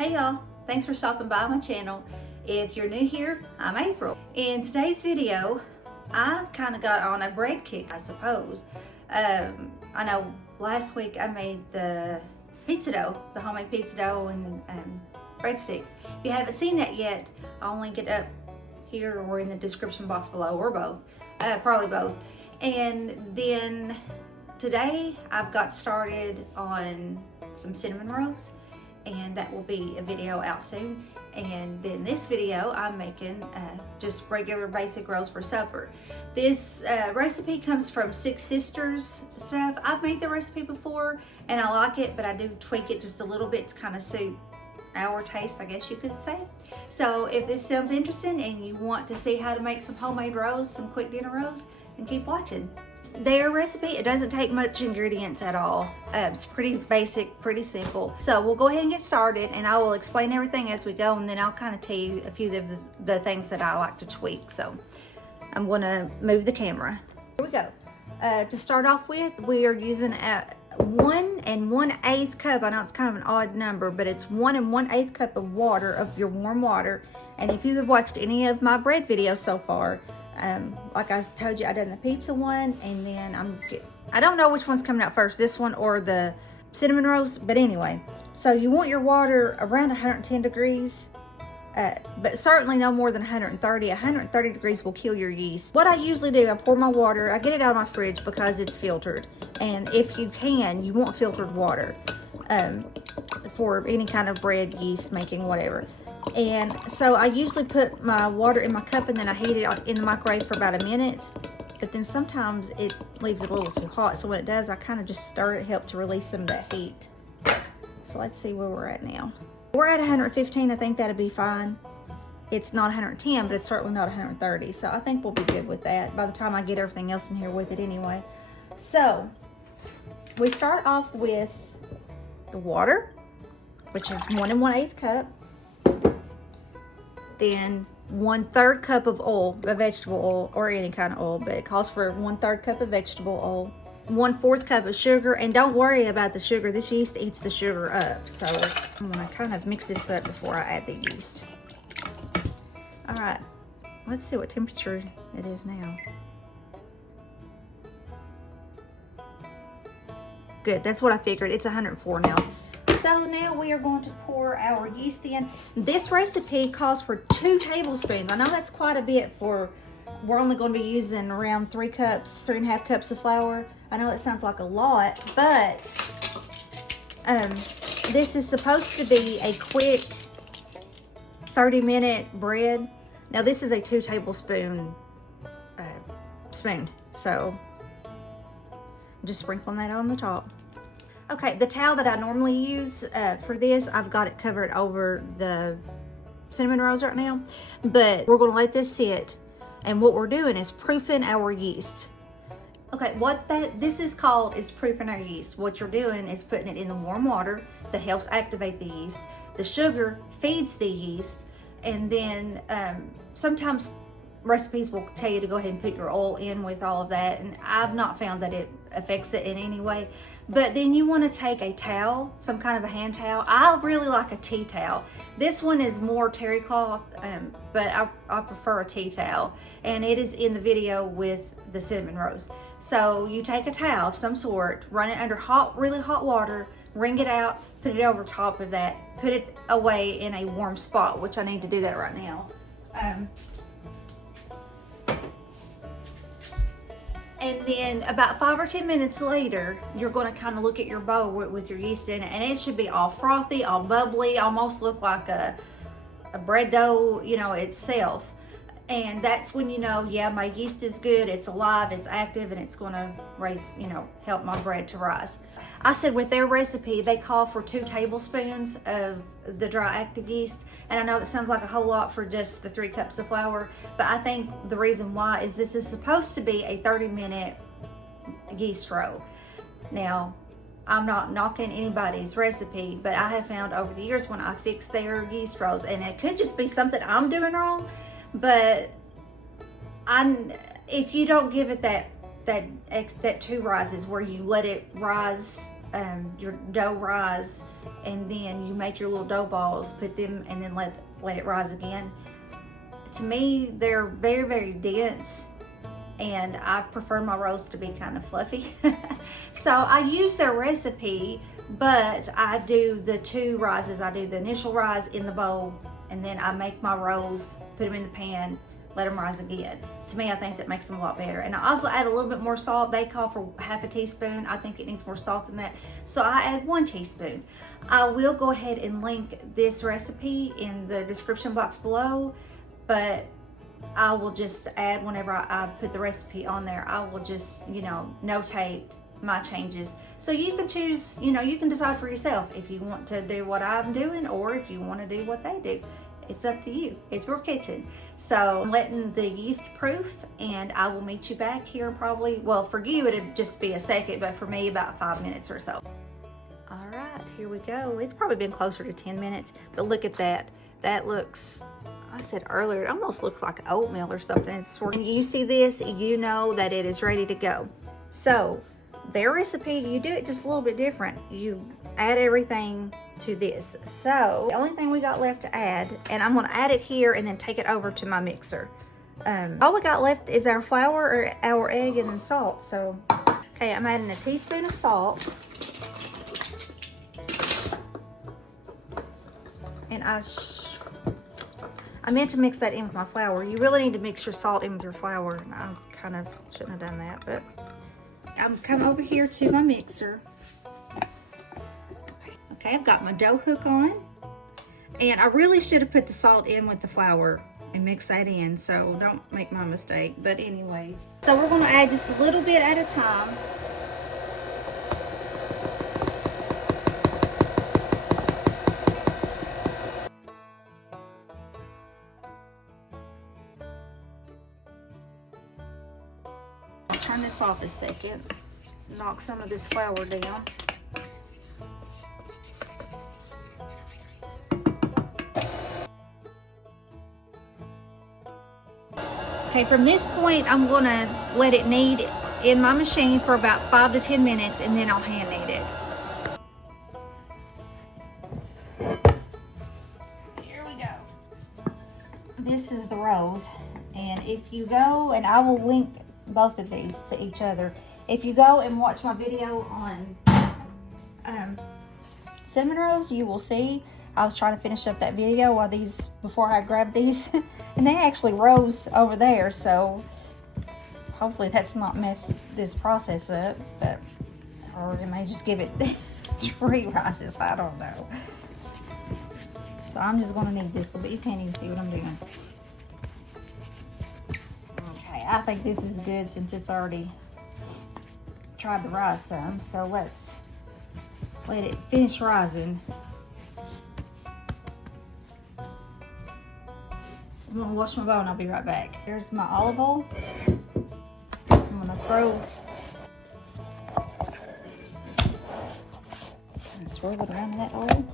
Hey y'all, thanks for stopping by my channel. If you're new here, I'm April. In today's video, I've kind of got on a bread kick, I suppose. I know last week I made the pizza dough, the homemade pizza dough and breadsticks. If you haven't seen that yet, I'll link it up here or in the description box below, or both, probably both. And then today I've got started on some cinnamon rolls, and that will be a video out soon. And then this video I'm making just regular basic rolls for supper. This recipe comes from Six Sisters stuff. I've made the recipe before and I like it, but I do tweak it just a little bit to kind of suit our taste, I guess you could say. So if this sounds interesting and you want to see how to make some homemade rolls, some quick dinner rolls, then keep watching. Their recipe, it doesn't take much ingredients at all. It's pretty basic, pretty simple. So we'll go ahead and get started, and I will explain everything as we go, and then I'll kind of tell you a few of the things that I like to tweak. So I'm gonna move the camera. Here we go. To start off with, we are using a 1 1/8 cup. I know it's kind of an odd number, but it's 1 1/8 cup of water, of your warm water. And if you have watched any of my bread videos so far, like I told you, I done the pizza one, and then I don't know which one's coming out first, this one or the cinnamon rolls, but anyway. So you want your water around 110 degrees, but certainly no more than 130. 130 degrees will kill your yeast. What I usually do, I pour my water, I get it out of my fridge because it's filtered. And if you can, you want filtered water for any kind of bread, yeast making, whatever. And so I usually put my water in my cup and then I heat it in the microwave for about a minute. But then sometimes it leaves it a little too hot. So when it does, I kind of just stir it, help to release some of that heat. So let's see where we're at now. We're at 115, I think that'd be fine. It's not 110, but it's certainly not 130. So I think we'll be good with that by the time I get everything else in here with it anyway. So we start off with the water, which is 1 1/8 cup. Then 1/3 cup of oil, a vegetable oil or any kind of oil, but it calls for 1/3 cup of vegetable oil. 1/4 cup of sugar, and don't worry about the sugar. This yeast eats the sugar up. So I'm gonna kind of mix this up before I add the yeast. All right, let's see what temperature it is now. Good, that's what I figured. It's 104 now. So now we are going to pour our yeast in. This recipe calls for 2 tablespoons. I know that's quite a bit for, we're only going to be using around 3 cups, 3.5 cups of flour. I know that sounds like a lot, but this is supposed to be a quick 30-minute bread. Now this is a 2 tablespoon spoon, so I'm just sprinkling that on the top. Okay, the towel that I normally use for this, I've got it covered over the cinnamon rolls right now, but we're gonna let this sit, and what we're doing is proofing our yeast. Okay, what this is called is proofing our yeast. What you're doing is putting it in the warm water that helps activate the yeast. The sugar feeds the yeast, and then sometimes recipes will tell you to go ahead and put your oil in with all of that, and I've not found that it affects it in any way. But then you want to take a towel, some kind of a hand towel. I really like a tea towel. This one is more terry cloth, but I prefer a tea towel, and it is in the video with the cinnamon rolls. So you take a towel of some sort, run it under really hot water, wring it out, put it over top of that, put it away in a warm spot, which I need to do that right now. And then about 5 or 10 minutes later, you're going to kind of look at your bowl with your yeast in it, and it should be all frothy, all bubbly, almost look like a bread dough, you know, itself. And that's when you know, yeah, my yeast is good, it's alive, it's active, and it's going to raise, you know, help my bread to rise. I said with their recipe, they call for 2 tablespoons of the dry active yeast. And I know that sounds like a whole lot for just the 3 cups of flour, but I think the reason why is this is supposed to be a 30-minute yeast roll. Now, I'm not knocking anybody's recipe, but I have found over the years when I fix their yeast rolls, and it could just be something I'm doing wrong, but if you don't give it that 2 rises where you let it rise your dough rise, and then you make your little dough balls, put them, and then let it rise again. To me, they're very, very dense, and I prefer my rolls to be kind of fluffy. So I use their recipe, but I do the 2 rises. I do the initial rise in the bowl, and then I make my rolls, put them in the pan, let them rise again. To me, I think that makes them a lot better. And I also add a little bit more salt. They call for half a teaspoon. I think it needs more salt than that, so I add 1 teaspoon. I will go ahead and link this recipe in the description box below, but I will just add, whenever I put the recipe on there, I will just, you know, notate my changes. So you can choose, you know, you can decide for yourself if you want to do what I'm doing or if you want to do what they do. It's up to you. It's your kitchen. So I'm letting the yeast proof, and I will meet you back here probably, well, for you it'd just be a second, but for me about 5 minutes or so. All right, here we go. It's probably been closer to 10 minutes, but look at that. That looks, I said earlier, it almost looks like oatmeal or something. It's sort of, you see this, you know that it is ready to go. So their recipe, you do it just a little bit different. You add everything to this. So the only thing we got left to add, and I'm going to add it here and then take it over to my mixer. All we got left is our flour, or our egg, and then salt. So okay, I'm adding a teaspoon of salt, and I meant to mix that in with my flour. You really need to mix your salt in with your flour, and I kind of shouldn't have done that, but I'm coming over here to my mixer. Okay, I've got my dough hook on, and I really should have put the salt in with the flour and mix that in, so don't make my mistake. But anyway, so we're going to add just a little bit at a time. I'll turn this off a second, knock some of this flour down. Okay, from this point, I'm gonna let it knead in my machine for about 5 to 10 minutes, and then I'll hand knead it. Here we go. This is the rolls, and if you go, and I will link both of these to each other. If you go and watch my video on cinnamon rolls, you will see I was trying to finish up that video while before I grabbed these, and they actually rose over there, so hopefully that's not messed this process up, but, or it may just give it 3 rises, I don't know. So I'm just gonna need this a little bit. You can't even see what I'm doing. Okay, I think this is good since it's already tried to rise some, so let's let it finish rising. I'm gonna wash my bowl and I'll be right back. Here's my olive oil. I'm gonna throw and swirl it around in that oil.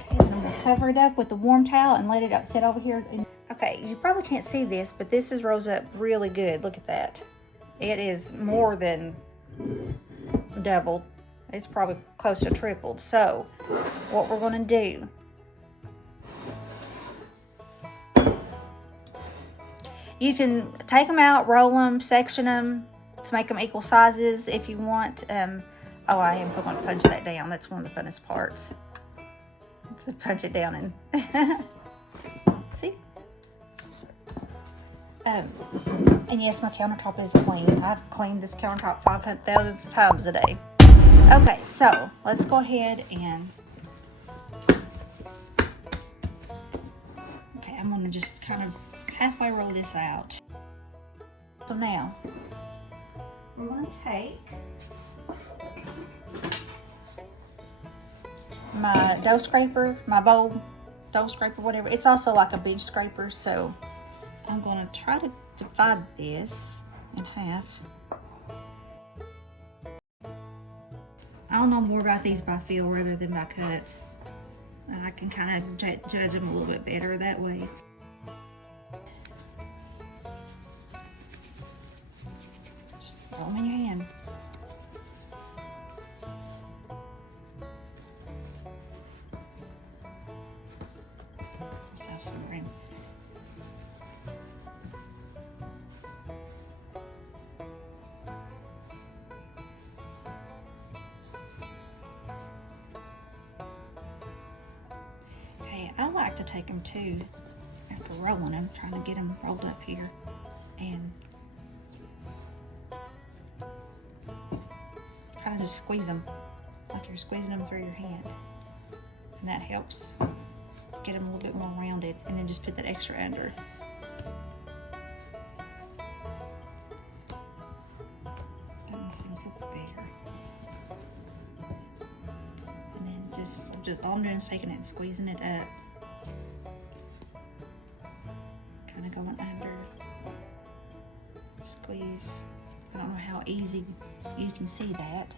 Okay, then I'm gonna cover it up with a warm towel and let it sit over here. Okay, you probably can't see this, but this is rose up really good. Look at that. It is more than doubled. It's probably close to tripled. So what we're gonna do, you can take them out, roll them, section them to make them equal sizes if you want. Oh, I am going to punch that down. That's one of the funnest parts. To punch it down and see? And yes, my countertop is clean. I've cleaned this countertop 500,000 times a day. Okay, so let's go ahead and, okay, I'm going to just kind of halfway roll this out. So now we're going to take my dough scraper, my bowl dough scraper, whatever. It's also like a bench scraper, so I'm going to try to divide this in half. I'll know more about these by feel rather than by cut, and I can kind of judge them a little bit better that way. Just throw them in your hand. myself some room. Okay, I like to take them too after rolling them, trying to get them rolled up here, and kind of just squeeze them like you're squeezing them through your hand, and that helps get them a little bit more rounded. And then just put that extra under. That one seems a little better. And then just all I'm doing is taking it and squeezing it up, kind of going under. Squeeze. I don't know how easy you can see that,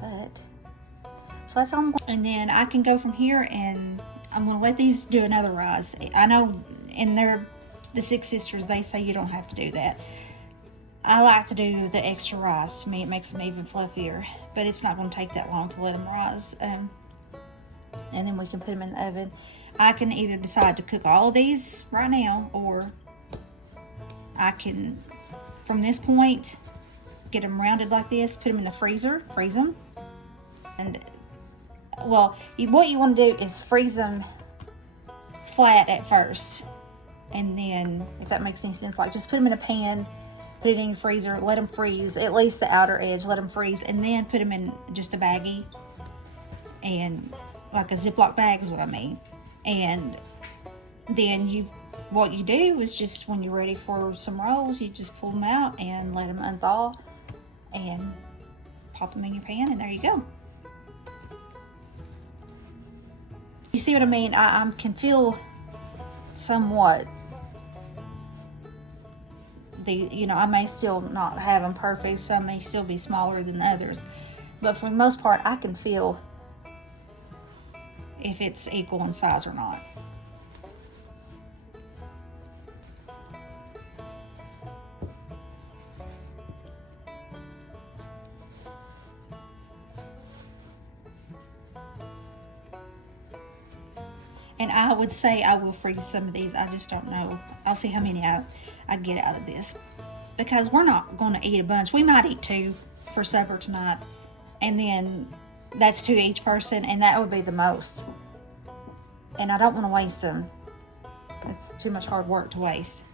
but so that's all I'm going. And then I can go from here, and I'm going to let these do another rise. I know in the Six Sisters, they say you don't have to do that. I like to do the extra rise. To me, it makes them even fluffier, but it's not going to take that long to let them rise. And then we can put them in the oven. I can either decide to cook all of these right now, or I can, from this point, get them rounded like this, put them in the freezer, freeze them, and well, what you want to do is freeze them flat at first, and then, if that makes any sense, like just put them in a pan, put it in your freezer, let them freeze, at least the outer edge, let them freeze, and then put them in just a baggie, and like a Ziploc bag is what I mean. And then what you do is just, when you're ready for some rolls, you just pull them out and let them unthaw and pop them in your pan, and there you go. You see what I mean? I can feel somewhat I may still not have them perfect. Some may still be smaller than others, but for the most part, I can feel if it's equal in size or not. And I would say I will freeze some of these. I just don't know. I'll see how many I get out of this, because we're not going to eat a bunch. We might eat 2 for supper tonight, and then that's 2 each person, and that would be the most. And I don't want to waste them. It's too much hard work to waste.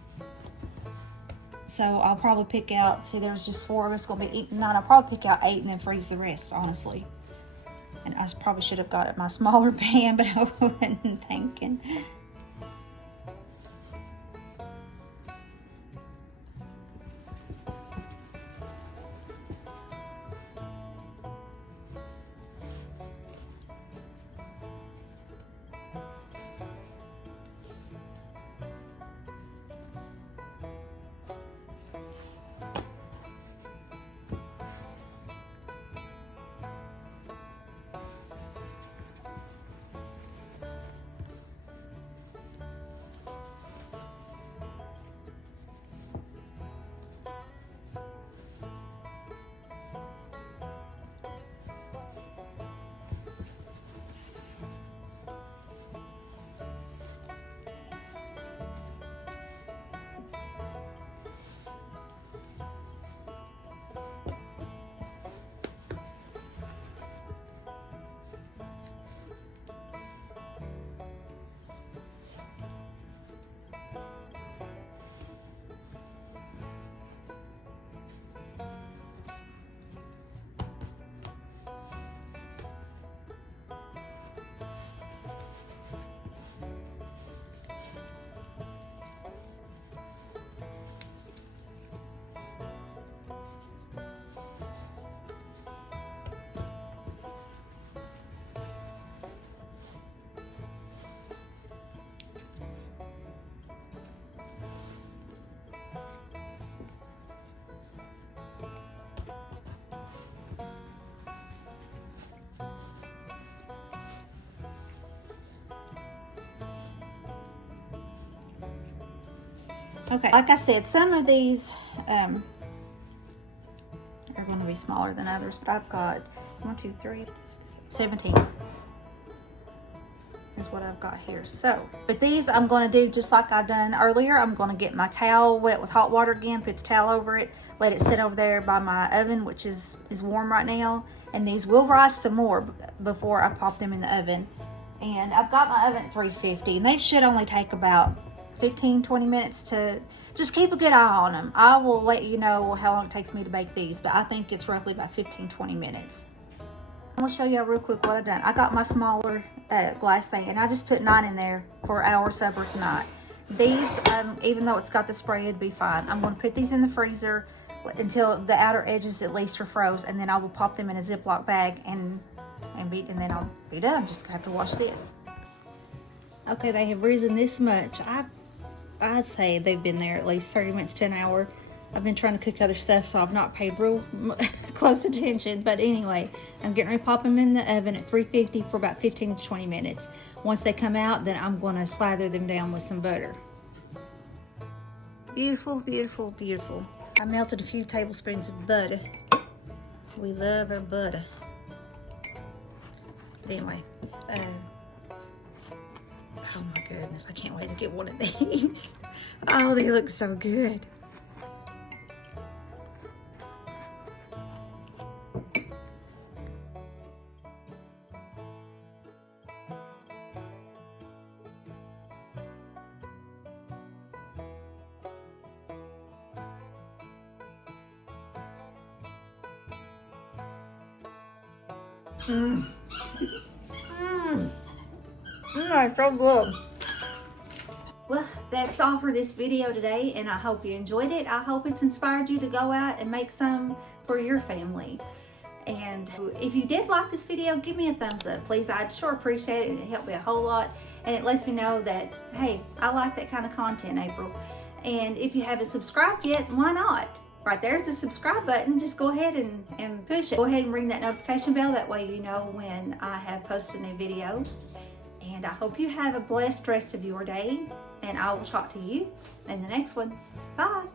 So I'll probably pick out, see, there's just 4 of us going to be eating 9. I'll probably pick out 8 and then freeze the rest, honestly. And I probably should have got it my smaller pan, but I wasn't thinking. Okay, like I said, some of these are going to be smaller than others, but I've got 1, 2, 3, 17. is what I've got here. So, but these I'm going to do just like I've done earlier. I'm going to get my towel wet with hot water again, put the towel over it, let it sit over there by my oven, which is warm right now. And these will rise some more before I pop them in the oven. And I've got my oven at 350, and they should only take about 15-20 minutes to just keep a good eye on them. I will let you know how long it takes me to bake these, but I think it's roughly about 15-20 minutes. I'm gonna show you real quick what I've done. I got my smaller glass thing, and I just put 9 in there for our supper tonight. These, even though it's got the spray, it'd be fine. I'm gonna put these in the freezer until the outer edges at least are froze, and then I will pop them in a Ziploc bag and then I'll be done. Just have to wash this. Okay, they have risen this much. I'd say they've been there at least 30 minutes to an hour. I've been trying to cook other stuff, so I've not paid real close attention. But anyway, I'm getting ready to pop them in the oven at 350 for about 15 to 20 minutes. Once they come out, then I'm going to slather them down with some butter. Beautiful, beautiful, beautiful. I melted a few tablespoons of butter. We love our butter. Anyway, oh my goodness, I can't wait to get one of these. Oh, they look so good. It's so good. Well, that's all for this video today, and I hope you enjoyed it. I hope it's inspired you to go out and make some for your family. And if you did like this video, give me a thumbs up, please. I'd sure appreciate it, and it helped me a whole lot. And it lets me know that, hey, I like that kind of content, April. And if you haven't subscribed yet, why not? Right there's the subscribe button. Just go ahead and push it. Go ahead and ring that notification bell. That way you know when I have posted a new video. And I hope you have a blessed rest of your day. And I will talk to you in the next one. Bye.